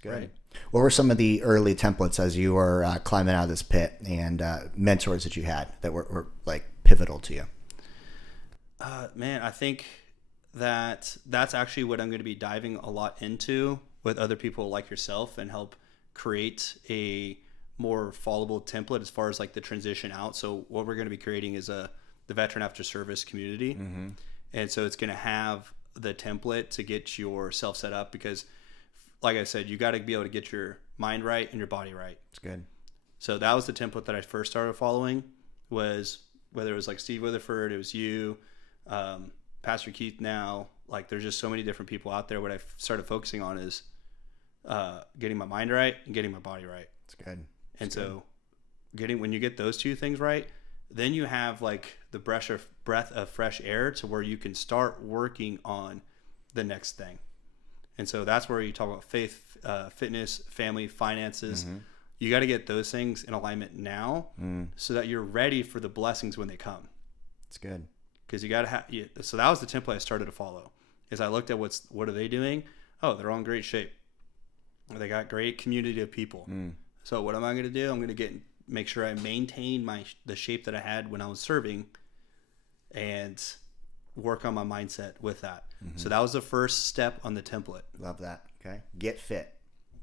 It's good. Right. What were some of the early templates as you were climbing out of this pit, and mentors that you had that were like pivotal to you? Man, I think that's actually what I'm going to be diving a lot into with other people like yourself, and help create a more followable template as far as like the transition out. So what we're going to be creating is the veteran after service community. Mm-hmm. And so it's going to have the template to get yourself set up, because like I said, you got to be able to get your mind right and your body right. It's good. So that was the template that I first started following, was whether it was like Steve Witherford, it was you, Pastor Keith now, like there's just so many different people out there. What I've started focusing on is getting my mind right and getting my body right. It's good. And so when you get those two things right, then you have like the breath of fresh air to where you can start working on the next thing. And so that's where you talk about faith, fitness, family, finances. Mm-hmm. You got to get those things in alignment now, so that you're ready for the blessings when they come. It's good. Because you got to have. So that was the template I started to follow. Is I looked at what are they doing? Oh, they're all in great shape. They got great community of people. So what am I going to do? I'm going to make sure I maintain the shape that I had when I was serving, and work on my mindset with that. Mm-hmm. So that was the first step on the template. Love that. Okay. Get fit.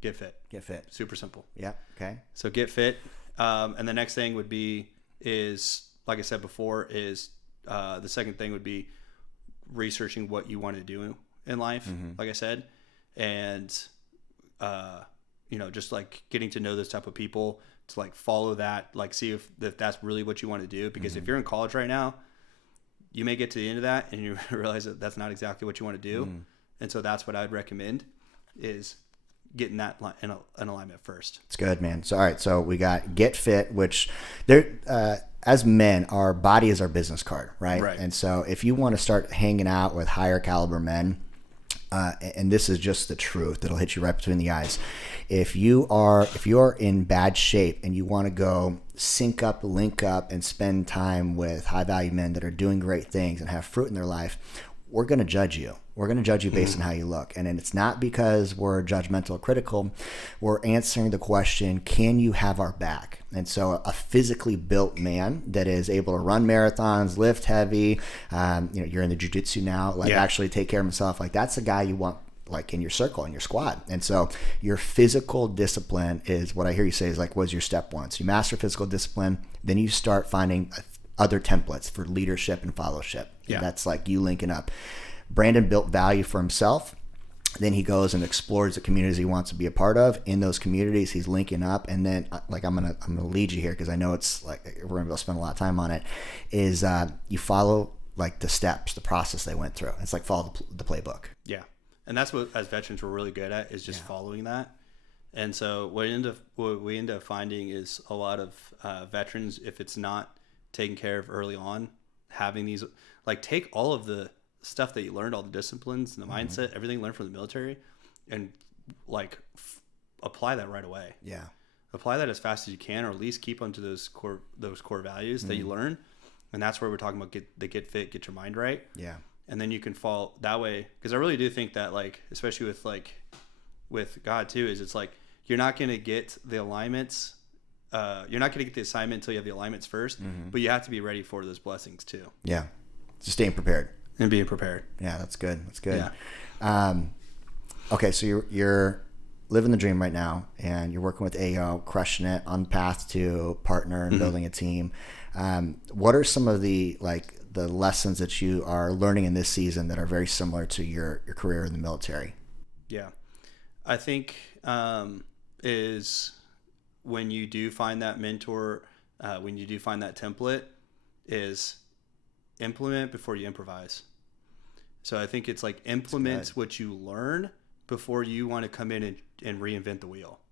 Get fit. Get fit. Super simple. Yeah. Okay. So get fit. And the next thing would be is, like I said before, is the second thing would be researching what you want to do in life, like I said. And, just like getting to know those type of people, to like follow that, like see if that's really what you want to do. Because if you're in college right now, you may get to the end of that and you realize that that's not exactly what you want to do. And so that's what I'd recommend, is getting that in alignment first. It's good, man. So, all right. So we got get fit, which there, as men, our body is our business card, right? Right. And so if you want to start hanging out with higher caliber men, and this is just the truth, that'll hit you right between the eyes. If you're in bad shape and you want to go sync up, link up, and spend time with high value men that are doing great things and have fruit in their life, we're going to judge you. We're going to judge you based on how you look. And it's not because we're judgmental or critical. We're answering the question, can you have our back? And so a physically built man that is able to run marathons, lift heavy, you're in the jiu-jitsu now, actually take care of himself. Like that's the guy you want like in your circle, in your squad. And so your physical discipline is what I hear you say is like, was your step one. So you master physical discipline, then you start finding other templates for leadership and fellowship. Yeah. And that's like you linking up. Brandon built value for himself. Then he goes and explores the communities he wants to be a part of. In those communities, he's linking up. And then, like, I'm gonna lead you here because I know it's like we're gonna go spend a lot of time on it. Is you follow like the steps, the process they went through. It's like follow the playbook. Yeah, and that's what as veterans we're really good at, is just following that. And so what we end up finding is a lot of veterans, if it's not taken care of early on, having these like take all of the stuff that you learned, all the disciplines and the mindset, everything learned from the military, and like apply that right away. Yeah. Apply that as fast as you can, or at least keep onto those core values that you learn. And that's where we're talking about get fit, get your mind right. Yeah. And then you can fall that way. Because I really do think that, like, especially with God too, is it's like you're not going to get the alignments. You're not going to get the assignment until you have the alignments first, but you have to be ready for those blessings too. Yeah. Just staying prepared. And being prepared. Yeah, that's good. That's good. Yeah. Okay, so you're living the dream right now, and you're working with AO, crushing it, on path to partner and building a team. What are some of the lessons that you are learning in this season that are very similar to your career in the military? Yeah, I think is when you do find that mentor, when you do find that template, is implement before you improvise. So I think it's like implement what you learn before you want to come in and reinvent the wheel.